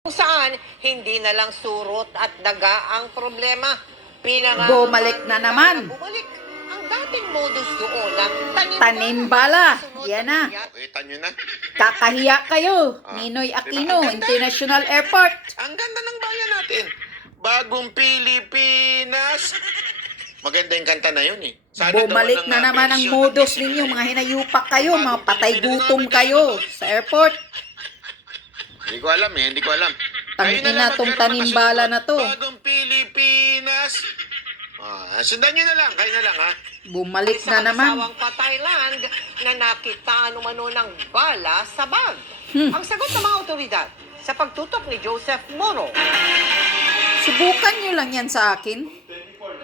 Kung saan hindi na lang surot at daga ang problema. Bumalik na naman. Bumalik ang dating modus doon ng Tanim bala. Yan na. Kita nyo na. Kakahiya kayo. Ninoy Aquino, International Airport. Ang ganda ng bayan natin. Bagong Pilipinas. Maganda yung kanta na yun eh. Bumalik na naman ang modus ninyo. Mga hinayupak kayo. Mga patay gutom kayo sa airport. Hindi ko alam eh. Hindi ko alam. Tangina na tong tanimbala na to. Bagong Pilipinas. Sundan nyo na lang. Kayo na lang ha. Bumalik na naman. Sawang pa Thailand na nakita umano ng bala sa bag. Ang sagot ng mga otoridad sa pagtutok ni Joseph Moro. Subukan nyo lang yan sa akin.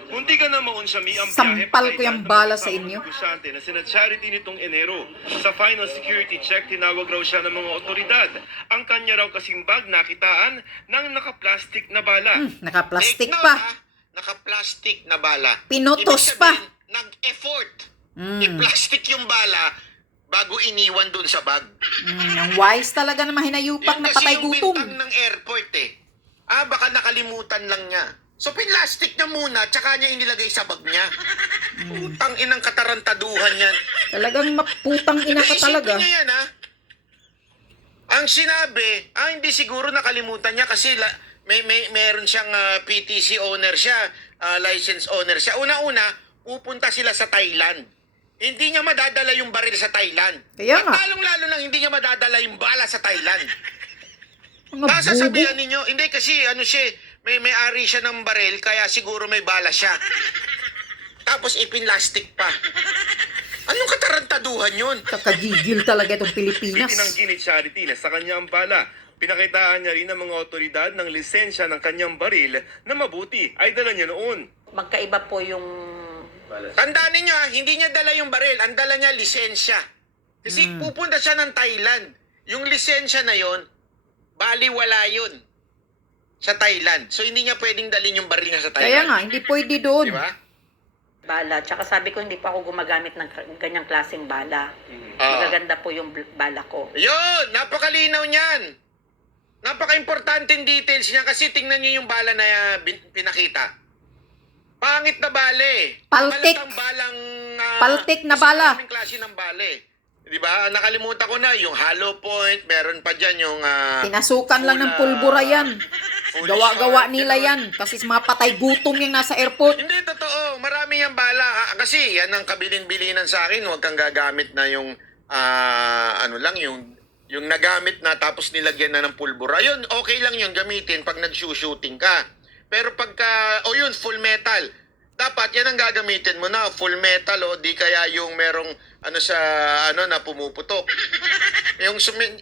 Munti ka na maunsami ang Sampal ko yung bala sa inyo. Na sina Charity nitong Enero. Sa final security check, tinawag raw siya ng mga otoridad. Ang kanya raw kasing bag nakitaan ng naka-plastic na bala. Nakaplastic Take note, pa. ha? Naka-plastic na bala. Pinutos Ibig pa. sabihin, nag-effort. I-plastic yung bala bago iniwan dun sa bag. Ang wise talaga na hinayupak Yun na kasi patay yung gutom. bintang ng airport eh. Baka nakalimutan lang niya. So, pinlastic niya muna, tsaka niya inilagay sa bag niya. Putang inang katarantaduhan yan. Talagang maputang ina ka Naisipin talaga. niya yan, ha? Ang sinabi, hindi siguro nakalimutan niya kasi meron siyang PTC owner siya, license owner siya. Una-una, pupunta sila sa Thailand. Hindi niya madadala yung baril sa Thailand. Kaya nga. At lalong-lalo lang, hindi niya madadala yung bala sa Thailand. Mga bubo. Sasabihan ninyo, hindi kasi may-ari siya ng baril, kaya siguro may bala siya. Tapos ipinlastic pa. Anong katarantaduhan yun? Kakagigil talaga itong Pilipinas. Itinanggi ni Charity na sa kanya ang bala. Pinakitaan niya rin ng mga otoridad ng lisensya ng kanyang baril na mabuti ay dala niya noon. Magkaiba po yung... Tandaan ninyo hindi niya dala yung baril, ang dala niya lisensya. Kasi pupunta siya ng Thailand. Yung lisensya na yon, baliwala yun sa Thailand. So hindi niya pwedeng dalhin yung baril niya sa Thailand. Kaya nga, hindi pwede doon. Di ba? bala. Tsaka sabi ko, hindi pa ako gumagamit ng ganyang klaseng bala. Magaganda po yung bala ko. Yun! Napakalinaw niyan! Napaka-importanting details niya kasi tingnan niyo yung bala na pinakita. Pangit na bale. Paltik. Malatang balang... Paltik na bala. Maraming klase ng bale. Di ba? Nakalimutan ko na yung hollow point. Meron pa dyan yung... Pinasukan lang ng pulbura yan. Gawa-gawa nila yan. Kasi mga patay gutom yung nasa airport. Hindi, totoo. Marami yung bala. Kasi yan ang kabilin-bilinan sa akin. Huwag kang gagamit na yung... yung nagamit na tapos nilagyan na ng pulbura. Yun, okay lang yun gamitin pag nag-shooting ka. Pero pagka... yun, full metal. Dapat yan ang gagamitin mo na. Full metal o di kaya yung merong na pumuputok.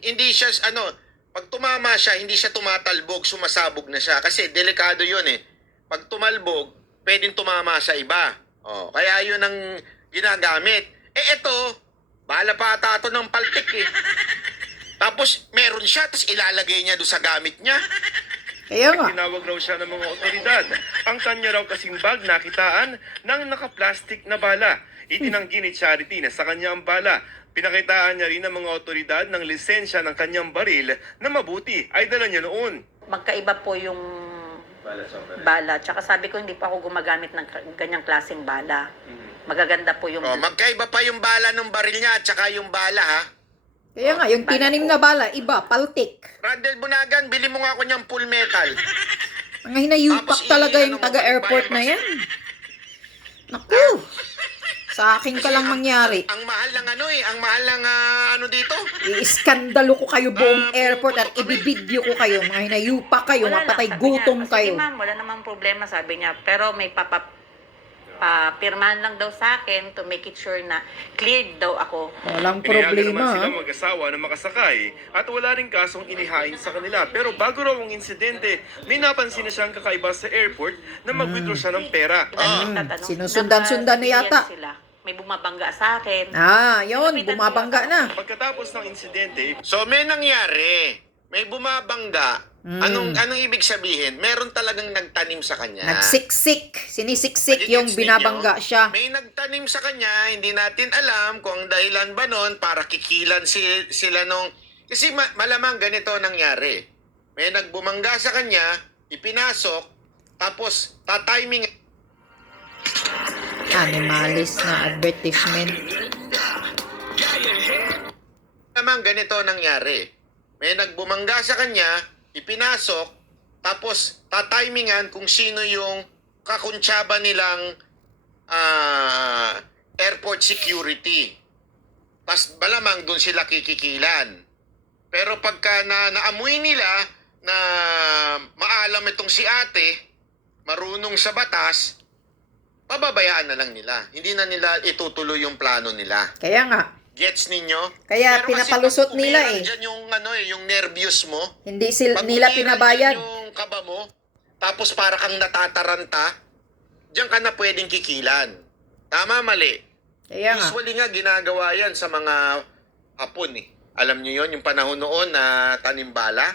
Hindi siya... Pag tumama siya, hindi siya tumatalbog, sumasabog na siya. Kasi delikado yun eh. Pag tumalbog, pwedeng tumama sa iba. Kaya yun ang ginagamit. Eto, bala pa ata ito ng paltik eh. Tapos meron siya, tapos ilalagay niya doon sa gamit niya. Kaya nga. Tinawag raw siya ng mga otoridad. Ang kanya raw kasing bag nakitaan ng naka-plastic na bala. Itinanggi ni Charity na sa kanya ang bala. Pinakitaan niya rin ng mga otoridad ng lisensya ng kanyang baril na mabuti ay dala niya noon. Magkaiba po yung bala. Tsaka sabi ko, hindi pa ako gumagamit ng ganyang klaseng bala. Magaganda po yung... Magkaiba pa yung bala ng baril niya at saka yung bala ha. Kaya nga, yung tinanim na bala, iba, paltik. Randel Bunagan, bili mo nga ako niyang full metal. Mga hinayupak Tapos talaga yung ano mo, taga-airport na yan. Naku! Sa akin ka lang mangyari. Ang mahal ng ang mahal ng dito. I-skandalo ko kayo buong airport at ibibidyo ko kayo. Mga hinayupak kayo, Wala mga patay lang, sabi gutom niya, kayo. sige ma'am, wala namang problema, sabi niya. Pero may papirmahan lang daw sa akin to make it sure na cleared daw ako. Walang Pinayagan naman problema. silang mag-asawa na makasakay at wala rin kasong inihain sa kanila. Pero bago raw ang insidente, may napansin na siyang kakaiba sa airport na mag-withdraw siya ng pera. Tatanong, Sinusundan-sundan na yata. sila. May bumabangga sa akin. Yun, bumabangga na. Pagkatapos ng insidente, So may nangyari. May bumabangga. Anong ibig sabihin? Meron talagang nagtanim sa kanya. Nagsiksik. Sinisiksik yung Nagigets binabangga ninyo? siya. May nagtanim sa kanya, hindi natin alam kung ang dahilan ba nun para kikilan sila nung... Kasi malamang ganito nangyari. may nagbumangga sa kanya, ipinasok, tapos tatiming Animalis na advertisement. naman ganito nangyari. May nagbumangga sa kanya, ipinasok, tapos tatimingan kung sino yung kakuntsaba nilang airport security. Tapos malamang doon sila kikikilan. Pero pagka naamoy nila na maalam itong si ate, marunong sa batas, pababayaan na lang nila. Hindi na nila itutuloy yung plano nila. Kaya nga, Gets ninyo? Kaya Pero kasi pinapalusot pag nila umiral eh. dyan yung nervyos mo, hindi pag nila umiral pinabayad. dyan yung kaba mo, tapos para kang natataranta, diyan ka na pwedeng kikilan. Tama, mali. Kaya nga. Usually nga ginagawa yan sa mga hapon eh. Alam nyo yon yung panahon noon na tanimbala?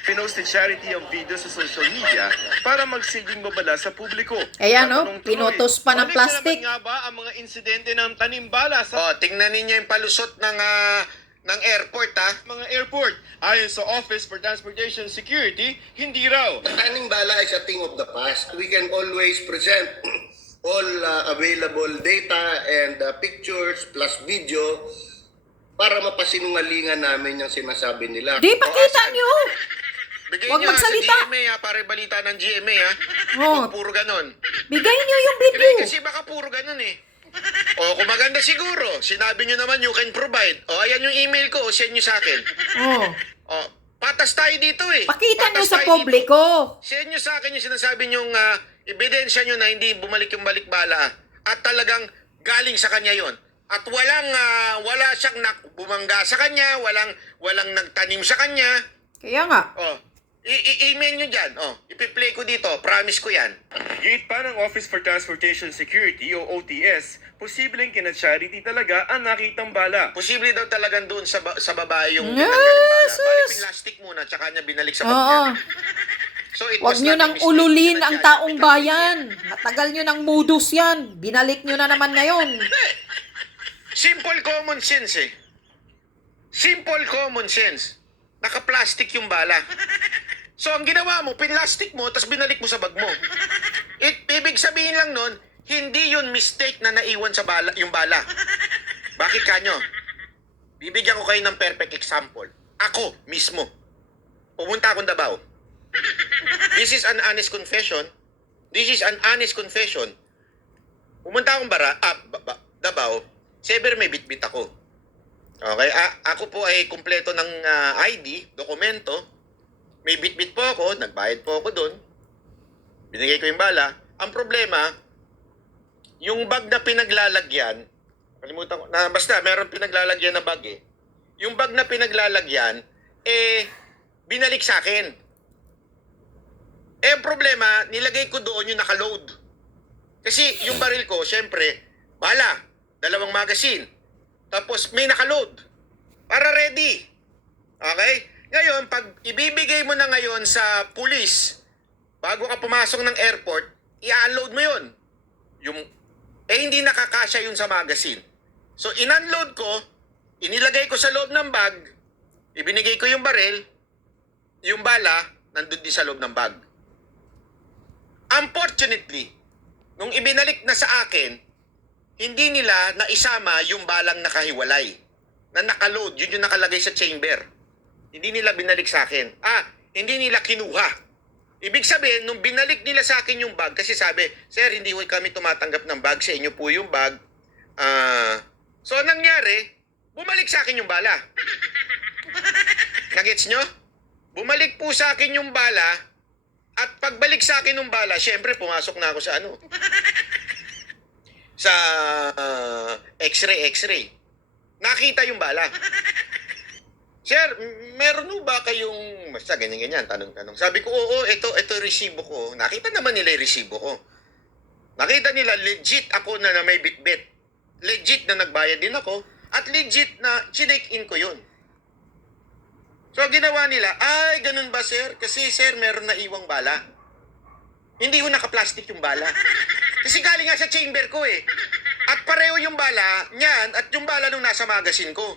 Pinost ni Charity ang video sa social media para magsilbing babala sa publiko. Kaya Tatanong tuloy, pinutos pa ng balik plastic. na naman nga ba ang mga insidente ng tanimbala sa O, tingnan ninyo yung palusot ng airport ha. mga airport? Ayon sa Office for Transportation Security, hindi raw. Tanimbala is a thing of the past. We can always present all available data and pictures plus video para mapasinungalingan namin yung sinasabi nila. Di pakita nyo. Bigay Huwag nyo magsalita. sa GMA ha, pare balita ng GMA ha. Oh. Huwag puro ganon. Bigay nyo yung Hindi, video. kasi baka puro ganun eh. O, kung maganda siguro, sinabi nyo naman you can provide. O, ayan yung email ko, o send nyo sa akin. Oh. O, patas tayo dito eh. Pakita nyo Patas sa tayo publiko. dito. Send nyo sa akin yung sinasabi nyong ebidensya nyo na hindi bumalik yung balikbala. At talagang galing sa kanya yon. At wala siyang bumangga sa kanya, walang nagtanim sa kanya. Kaya nga. O, i-email nyo dyan. O, ipi-play ko dito. Promise ko yan. Gate pa ng Office for Transportation Security o OTS, posibleng kina Charity talaga ang nakitang bala. Posible daw talagang doon sa babae yung Yes, tinanggalin bala. yes. Bali plastic muna, tsaka niya binalik sa bag Oo. niya. So it Huwag was nyo not a nang mistake. ululin Sinadya ang niya. taong bayan. Matagal nyo nang modus yan. Binalik nyo na naman ngayon. Simple common sense eh. Simple common sense. Naka-plastic yung bala. So ang ginawa mo, pinlastic mo, tapos binalik mo sa bag mo. Ibig sabihin lang nun, hindi yun mistake na naiwan sa bala, yung bala. Bakit kanyo? Bibigyan ko kayo ng perfect example. Ako mismo. Pumunta akong Davao. This is an honest confession. This is an honest confession. Pumunta akong Davao. Sever may bitbit ako. Okay? Ako po ay kumpleto ng ID, dokumento. May bitbit po ako, nagbayad po ako doon. Binigay ko yung bala. Ang problema, yung bag na pinaglalagyan, kalimutan ko, basta meron pinaglalagyan na bag eh. Yung bag na pinaglalagyan, binalik sa akin. Ang problema, nilagay ko doon yung nakaload. Kasi yung baril ko, syempre, bala, 2 magazine. Tapos may nakaload. Para ready. Okay? Ngayon, pag ibibigay mo na ngayon sa pulis, bago ka pumasok ng airport, i-unload mo yun. Hindi nakakasya yun sa magazine. So, in-unload ko, inilagay ko sa loob ng bag, ibinigay ko yung baril, yung bala, nandun din sa loob ng bag. Unfortunately, nung ibinalik na sa akin, hindi nila naisama yung balang nakahiwalay, na nakaload, yun yung nakalagay sa chamber. Hindi nila binalik sa akin. Hindi nila kinuha. Ibig sabihin, nung binalik nila sa akin yung bag, kasi sabi, sir, hindi kami tumatanggap ng bag, sa inyo po yung bag. So, nangyari, bumalik sa akin yung bala. Nagets nyo? Bumalik po sa akin yung bala, at pagbalik sa akin yung bala, syempre, pumasok na ako sa sa x-ray. Nakita yung bala. Sir, meron ba kayong, basta ganyan, tanong-tanong. Sabi ko, oo, ito resibo ko. Nakita naman nila yung resibo ko. Nakita nila, legit ako na may bitbit. Legit na nagbayad din ako. At legit na chinek in ko yun. So, ginawa nila, ay, ganun ba, sir? Kasi, sir, meron na iwang bala. Hindi ko naka-plastic yung bala. Kasi galing nga sa chamber ko eh. At pareho yung bala niyan at yung bala nung nasa magazine ko.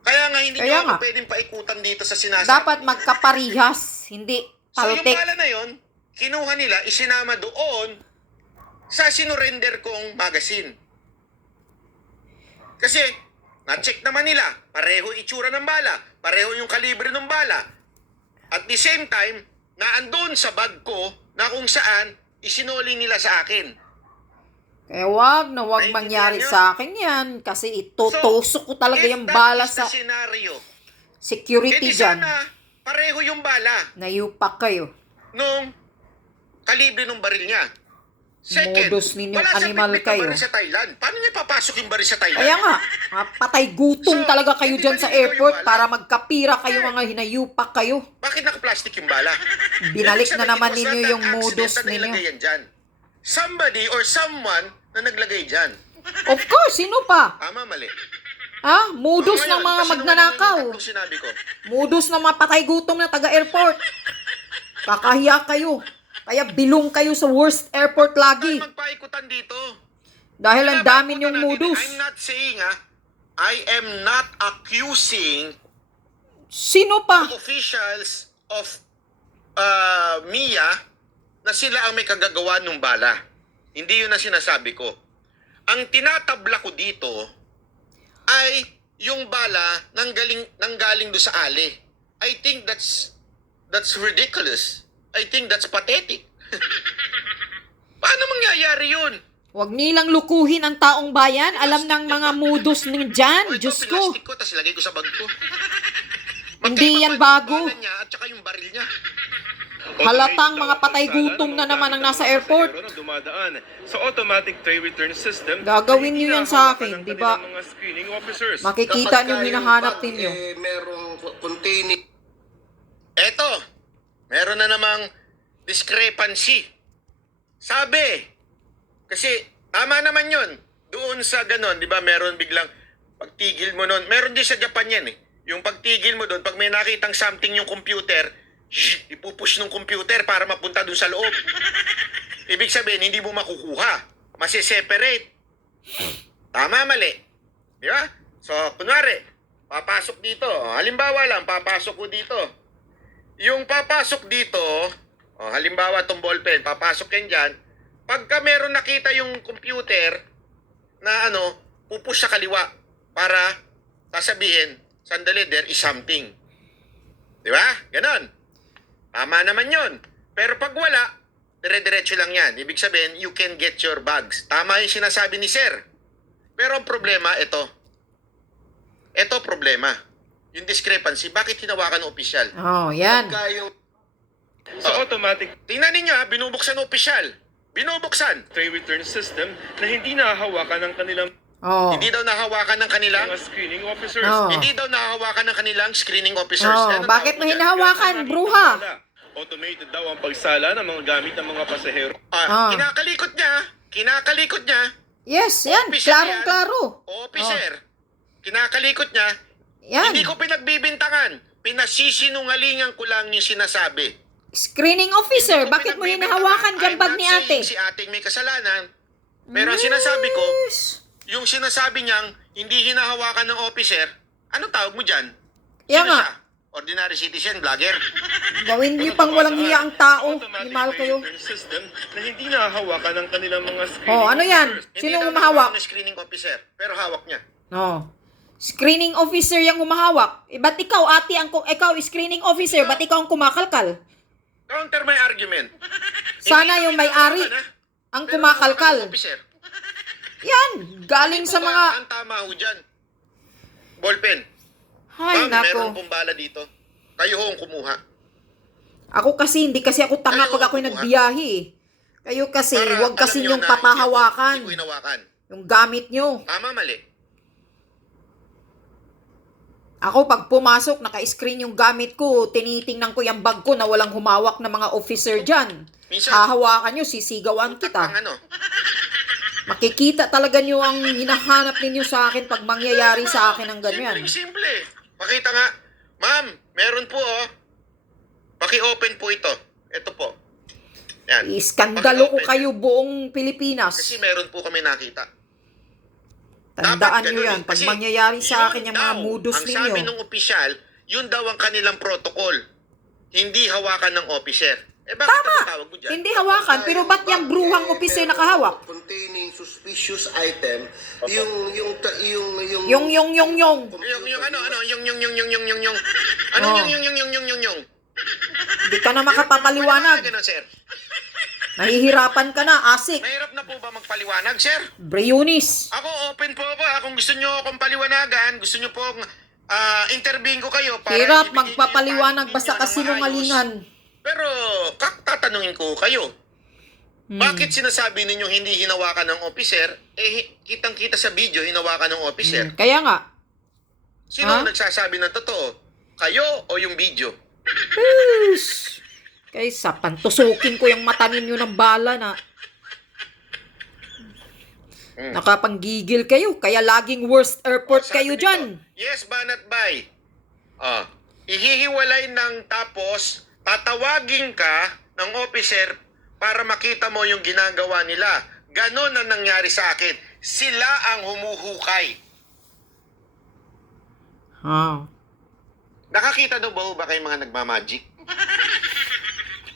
Kaya nga, hindi Kaya nyo ako nga. pwedeng paikutan dito sa sinasabi. Dapat magkaparihas, hindi So yung paltek. bala na yon, kinuha nila, isinama doon sa sinurrender kong magazine. Kasi, na-check naman nila, pareho itsura ng bala, pareho yung kalibre ng bala. At the same time, naandun sa bag ko na kung saan isinoli nila sa akin. Kaya wag Naiintindihan mangyari nyo? sa akin yan. Kasi itutusok ko talaga yung bala sa if that is the scenario, security edi dyan. sana pareho yung bala Nayupak kayo. nung kalibre ng baril niya. Second, Modus ninyong wala siyang animal bitbit na kayo. baril sa Thailand. Paano niya papasok yung baril sa Thailand? Kaya nga, patay gutom So, talaga kayo hindi dyan ba sa nililigaw airport yung bala? para magkapira kayo mga hinayupak kayo. Bakit naka-plastic yung bala? Binalik Ibig na sabihin, naman it was ninyo not yung an accident modus na ninyo. nailagay yan dyan. Somebody or someone na naglagay dyan. Of course, sino pa? Tama, mali. Ha? Modus Ngayon, ng mga pasinungalingan magnanakaw. yung tatlong sinabi ko. Modus ng mga patay gutom na taga-airport. Kakahiya kayo. Kaya bilong kayo sa worst airport lagi. Tayo magpaikutan dito. Dahil ang Kaya dami paikutan niyong natin, modus. I'm not saying, I am not accusing Sino pa? officials of MIA na sila ang may kagagawa ng bala. Hindi yun ang sinasabi ko. Ang tinatabla ko dito ay yung bala nanggaling do sa ali. I think that's ridiculous. I think that's pathetic. Paano mangyayari yun? Huwag nilang lukuhin ang taong bayan. Alam ng mga modus ng dyan. O ito, Diyos ko. plastic ko, tapos ilagay ko sa bag ko. Hindi yan Magkaiba pa bago. yung bala niya at saka yung baril niya. Halatang mga patay gutom na naman ang nasa airport. Dumadaan sa automatic tray return system. Gagawin na niyo yan hindi sa nahawakan akin, ng di ba? kanilang mga screening officers. Makikita niyo Kapag hinahanap yung bag, ninyo. merong containing Eto, meron na namang discrepancy. Sabi, kasi tama naman yun. Doon sa ganon, di ba, meron biglang pagtigil mo nun. Meron din sa Japan yan eh. Yung pagtigil mo doon, pag may nakitang something yung computer, ipupush ng computer para mapunta doon sa loob. Ibig sabihin, hindi mo makukuha. Masi-separate. Tama, mali. Di ba? So, kunwari, papasok dito. Halimbawa lang, papasok ko dito. Yung papasok dito, halimbawa itong ballpen, papasok yan dyan. Pagka meron nakita yung computer na pupush sa kaliwa para sasabihin, sandali, there is something. Di ba? Ganon. Tama naman yun. Pero pag wala, dire-diretso lang yan. Ibig sabihin, you can get your bags. Tama yung sinasabi ni Sir. Pero ang problema, ito. Ito problema. Yung discrepancy, bakit hinawakan ng opisyal? Oh, yan. pagka yung Sa automatic Tingnan ninyo binubuksan ng opisyal. Binubuksan. tray return system na hindi nahahawakan ng kanilang Oh. Hindi daw nahawakan ng kanilang mga screening officers. Oh. Hindi daw nahahawakan ng kanilang screening officers. Oh, Yan ang bakit tawag mo dyan. hinahawakan, bruha? Automated daw ang pagsala ng mga gamit ng mga pasahero. Ah. Kinakalikot niya. Kinakalikot niya. Yes, yan. Officer yan. Klarong-klaro. Officer. Kinakalikot niya. Yan. Hindi ko pinagbibintangan. Pinasisinungalingan ko lang yung sinasabi. Screening officer, Hindi ko bakit mo pinagbibintangan. hinahawakan dyan I'm bag not ni saying ate? Si ating may kasalanan. Pero ang sinasabi ko, Yes. yung sinasabi niyang hindi hinahawakan ng officer, anong tawag mo dyan? Yan Sino nga. siya? Ordinary citizen, vlogger. Gawin niyo pang walang hiya ang tao. Automatic Mahal tray kayo. return system na hindi nahahawakan ng kanilang mga screening Oh, ano yan? officers. Hindi Sino daw humahawak? ng screening officer, pero hawak niya. No. Screening officer yung humahawak. Ba't ikaw, ate, ikaw screening officer, ba't ikaw ang kumakalkal? Counter my argument. Sana Hindi yung daw may-ari hinahawakan, ang pero kumakalkal. hawak ng officer. Yan, galing sa mga... Ang tama ho dyan. Ballpen. Ay, Ma'am, meron nako. pong bala dito. Kayo ho ang kumuha. Ako kasi, hindi kasi ako tanga Kayo, pag ako'y kumuha. nagbiyahe eh. Kayo kasi, Para huwag kasi alam nyo yung na papahawakan. Hindi ko hinawakan. Yung gamit nyo. Tama, mali. Ako, pag pumasok, naka-screen yung gamit ko, tinitingnan ko yung bag ko na walang humawak na mga officer dyan. Minsan- Hahawakan nyo, sisigawan Ang kita. Makikita Makikita talaga nyo ang hinahanap ninyo sa akin pag mangyayari sa akin ng ganyan. Simple. Pakita nga. Ma'am, meron po Paki-open po ito. Ito po. Yan. Iskandalo ko Paki-open. kayo buong Pilipinas. Kasi meron po kami nakita. Tandaan Dapat nyo ganun yan. eh. Pag Kasi mangyayari sa yun akin yung mga daw, mudos ang sabi ninyo. ng opisyal, yun daw ang kanilang protocol. Hindi hawakan ng officer. Eh bakit ang tawag mo dyan? Hindi hawakan, pero ba't yung bruhang opisay nakahawak? Containing suspicious item, yung Yung. Yung ano, Oh. yung. Hindi ka na makapapaliwanag. Ganun, sir. Nahihirapan ka na, asik. Mahirap na po ba magpaliwanag, sir? Briones. Ako, open po ako. Kung gusto nyo akong paliwanagan, gusto nyo pong interviewin ko kayo para Hirap ibigay nyo yung magpapaliwanag panig basta ninyo ng kasinungalingan. maayos. Pero, tatanungin ko kayo. Bakit sinasabi ninyong hindi hinawakan ng officer? Eh, kitang-kita sa video, hinawakan ng officer. Kaya nga. Sino Ha? ang nagsasabi ng totoo? Kayo o yung video? Peace. Kaysa pantusukin ko yung mata ninyo ng bala na. Nakapanggigil kayo. Kaya laging worst airport Sabi kayo nito, dyan. Yes, banat bay. Ihihiwalay ng tapos, tatawagin ka ng officer para makita mo yung ginagawa nila. Ganon ang nangyari sa akin. Sila ang humuhukay. Nakakita daw ba kayo mga nagmamagic?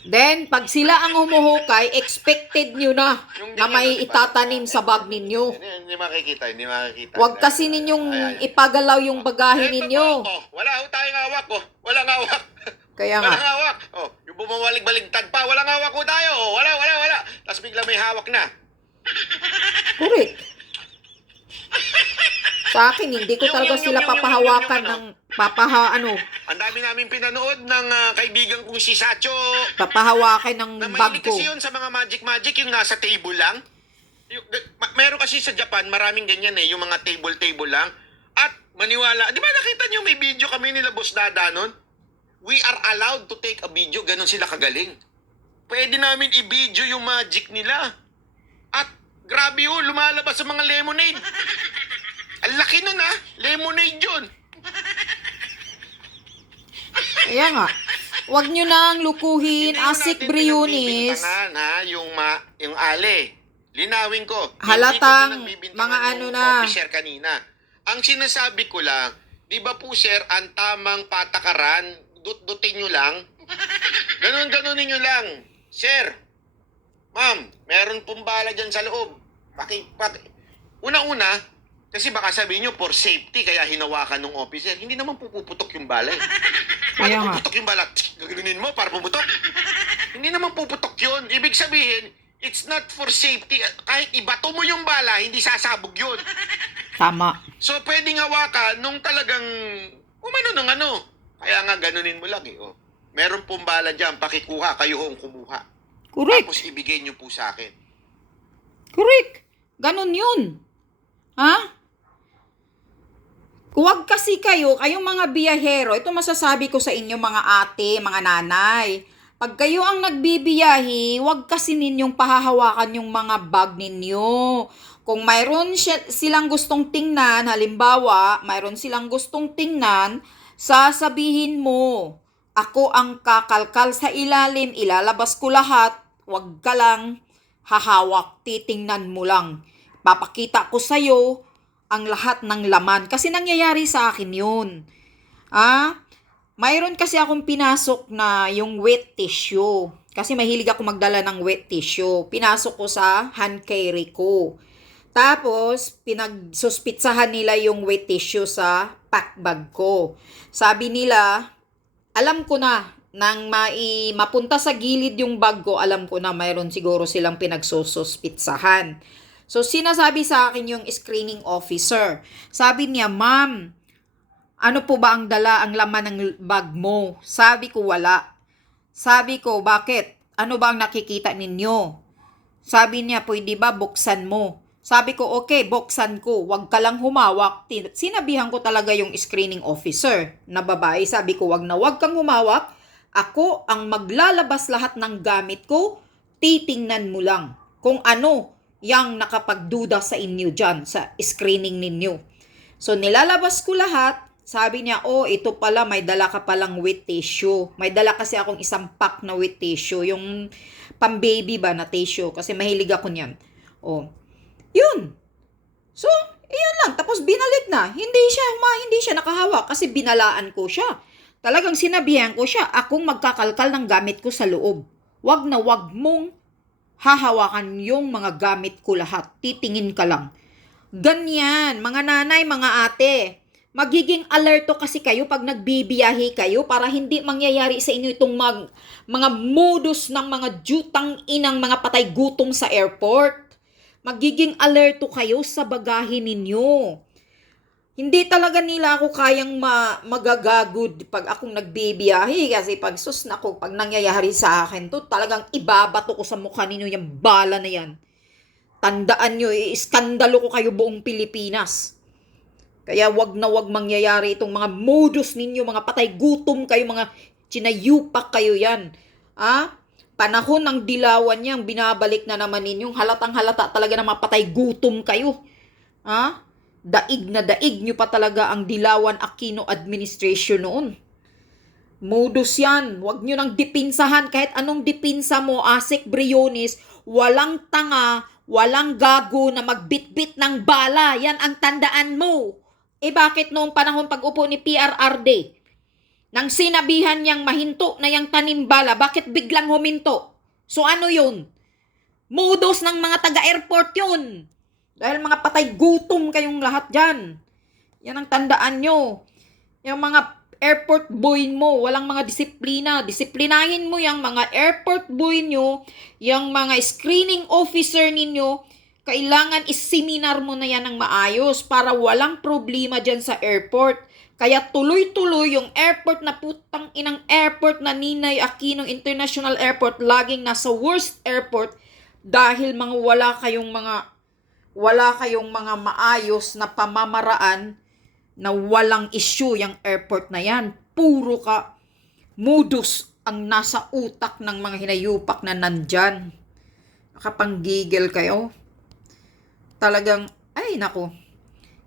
Then, pag sila ang humuhukay, expected nyo na Yung na ganyan, may diba? itatanim sa bag ninyo. Hindi makikita, hindi makikita. Huwag kasi ninyong ipagalaw yung bagahe Eto ninyo. po, wala ho tayong hawak, Walang hawak. Kaya nga. Walang hawak. Yung bumawalig-baligtad pa, walang hawak ko tayo. Wala. Tapos bigla may hawak na. Correct. Sa akin, hindi ko talaga sila papahawakan ng Ang dami namin pinanood ng kaibigan kong si Sacho. papahawakan ng Na bag mahilig ko. kasi yun sa mga magic, yung nasa table lang. Meron kasi sa Japan, maraming ganyan yung mga table lang. At maniwala, di ba nakita niyo may video kami nila Boss Dada nun? We are allowed to take a video, ganun sila kagaling. Pwede namin i-video yung magic nila. At grabe lumalabas sa mga lemonade. Ang laki nun lemonade yun. Kaya nga. Huwag nyo nang lukuhin, Hindi Asik natin Briones. pinagbibintangan, yung ale. Linawin ko. Halatang Hindi ko pinagbibintangan mga yung ano na. officer kanina. Ang sinasabi ko lang, di ba po sir, ang tamang patakaran, dut-dutin nyo lang. Ganon-ganonin nyo lang. Sir, ma'am, meron pong bala dyan sa loob. Una-una, kasi baka sabihin nyo, for safety, kaya hinawakan ng officer. Hindi naman puputok yung bala Kaya nga. Puputok yung bala. Gaganunin mo para pumutok. Hindi naman puputok yun. Ibig sabihin, it's not for safety. Kahit ibato mo yung bala, hindi sasabog yun. Tama. So, pwedeng hawakan nung talagang umano ng ano. Kaya nga, ganunin mo lang Meron pong bala dyan, pakikuha, kayo hong kumuha. Correct. Tapos ibigay nyo po sa akin. Correct. Ganon yun. Ha? Huwag kasi kayong mga biyahero, ito masasabi ko sa inyo mga ate, mga nanay. Pag kayo ang nagbibiyahe, huwag kasi ninyong pahahawakan yung mga bag ninyo. Kung mayroon silang gustong tingnan, halimbawa, mayroon silang gustong tingnan, sasabihin mo, ako ang kakalkal sa ilalim, ilalabas ko lahat, huwag ka lang hahawak, titingnan mo lang. Papakita ko sa'yo ang lahat ng laman. Kasi nangyayari sa akin yun. Mayroon kasi akong pinasok na yung wet tissue. Kasi mahilig ako magdala ng wet tissue. Pinasok ko sa hand carry ko. Tapos, pinagsuspitsahan nila yung wet tissue sa pack bag ko. Sabi nila, alam ko na, nang mapunta sa gilid yung bag ko, alam ko na mayroon siguro silang pinagsususpitsahan. So, sinasabi sa akin yung screening officer. Sabi niya, ma'am, ano po ba ang laman ng bag mo? Sabi ko, wala. Sabi ko, bakit? Ano ba ang nakikita ninyo? Sabi niya, pwede ba buksan mo? Sabi ko, okay, buksan ko. Huwag ka lang humawak. Sinabihan ko talaga yung screening officer na babae. Sabi ko, huwag kang humawak. Ako ang maglalabas lahat ng gamit ko. Titingnan mo lang kung ano yang nakapagduda sa inyo dyan, sa screening ninyo. So, nilalabas ko lahat. Sabi niya, ito pala, may dala ka palang wet tissue. May dala kasi akong isang pack na wet tissue. Yung pang-baby ba na tissue. Kasi mahilig ako niyan. Yun. So, Iyon lang, tapos binalik na. Hindi siya nakahawak kasi binalaan ko siya. Talagang sinabihan ko siya, akong magkakalkal ng gamit ko sa loob. Wag na wag mong hahawakan yung mga gamit ko lahat. Titingin ka lang. Ganyan, mga nanay, mga ate. Magiging alerto kasi kayo pag nagbibiyahe kayo para hindi mangyayari sa inyo itong mga modus ng mga jutang inang mga patay gutom sa airport. Magiging alerto kayo sa bagahe ninyo. Hindi talaga nila ako kayang magagagod pag akong nagbibiyahe kasi pag pag nangyayari sa akin to, talagang ibabato ko sa mukha ninyo yung bala na yan. Tandaan nyo, iskandalo ko kayo buong Pilipinas. Kaya wag na wag mangyayari itong mga modus ninyo, mga patay gutom kayo, mga chinayupak kayo yan. Panahon ng dilawan niyang binabalik na naman ninyong halatang halata talaga na mapatay gutom kayo. Daig na daig nyo pa talaga ang Dilawan Aquino administration noon. Modus yan. Huwag nyo nang dipinsahan kahit anong dipinsa mo, Asik Briones, walang tanga, walang gago na magbitbit ng bala. Yan ang tandaan mo. Bakit noong panahon pag-upo ni PRRD, nang sinabihan niyang mahinto na yung tanim bala, bakit biglang huminto? So ano yun? Modus ng mga taga-airport yun. Dahil mga patay gutom kayong lahat dyan. Yan ang tandaan nyo. Yung mga airport boy mo, walang mga disiplina. Disiplinahin mo yung mga airport boy nyo, yung mga screening officer ninyo. Kailangan iseminar mo na yan ng maayos para walang problema dyan sa airport. Kaya tuloy-tuloy yung airport na putang inang airport na Ninoy Aquino International Airport laging nasa worst airport dahil wala kayong mga maayos na pamamaraan na walang issue yung airport na yan. Puro ka modus ang nasa utak ng mga hinayupak na nandyan. Nakapanggigil kayo. Talagang, ay nako.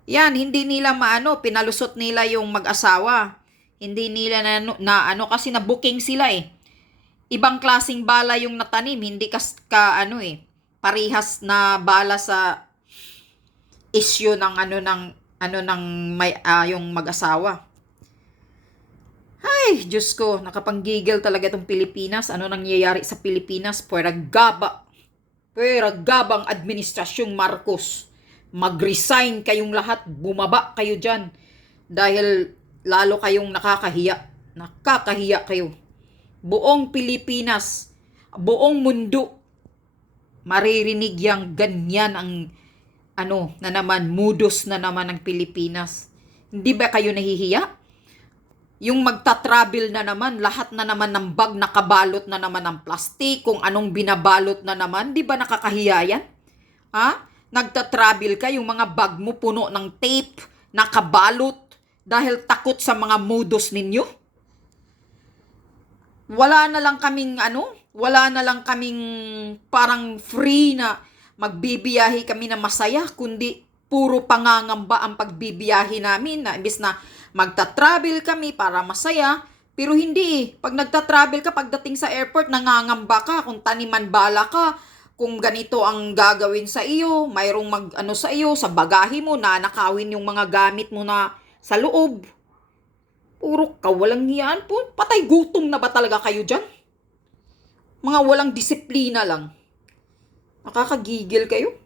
Yan, hindi nila pinalusot nila yung mag-asawa. Hindi nila kasi na-booking sila eh. Ibang klaseng bala yung natanim, hindi parihas na bala sa issue ng yung mag-asawa. Ay, Diyos ko, nakapanggigil talaga itong Pilipinas. Ano nangyayari sa Pilipinas? Gabang administrasyong Marcos. Mag-resign kayong lahat, bumaba kayo dyan. Dahil lalo kayong nakakahiya. Nakakahiya kayo. Buong Pilipinas, buong mundo, maririnig yang ganyan ang modus na naman ng Pilipinas. Hindi ba kayo nahihiya? Yung magta-travel na naman, lahat na naman ng bag nakabalot na naman ng plastic, kung anong binabalot na naman, di ba nakakahiya yan? Nagta-travel ka, yung mga bag mo puno ng tape, nakabalot, dahil takot sa mga modus ninyo? Wala na lang kaming parang free na magbibiyahe kami na masaya, kundi puro pangangamba ang pagbibiyahe namin na imbes na magta-travel kami para masaya, pero hindi Pag nagta-travel ka, pagdating sa airport, nangangamba ka kung taniman bala ka, kung ganito ang gagawin sa iyo, mayroong sa iyo, sa bagahe mo, na nakawin yung mga gamit mo na sa loob. Puro kawalang hiyaan po. Patay gutom na ba talaga kayo dyan? Mga walang disiplina lang. Nakakagigil kayo.